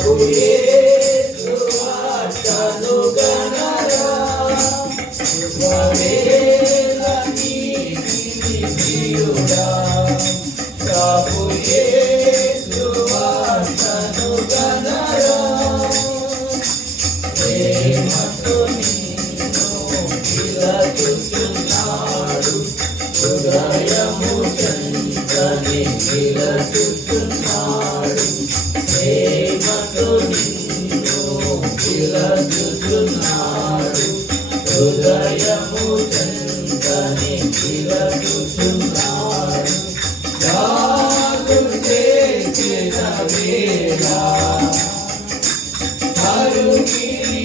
హృదయము చందని నిలచుచున్నాడు ప్రేమతో నిన్ను పిలచుచున్నాడు హృదయము చందని పిలచుచున్నాడు జాగుంటే చిరవేళ అరుగిరి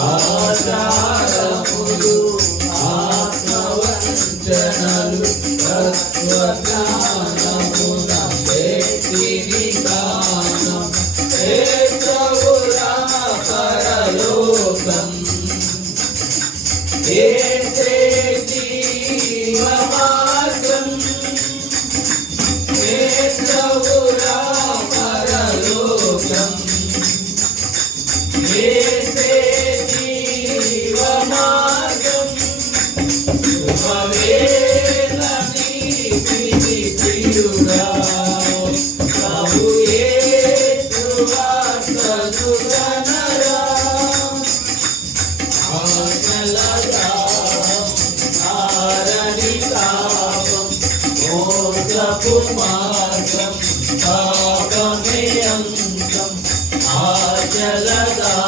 ఆచారములు ఆత్మవంచనలు తత్వజ్ఞానమున శక్తిని కానం ఏకవురా పరలోకం ఏతే జీవమార్గం ఏత్రవురా పరలోకం శుభవేళ మార్గం పాపమే అంతం ఆచలదాహం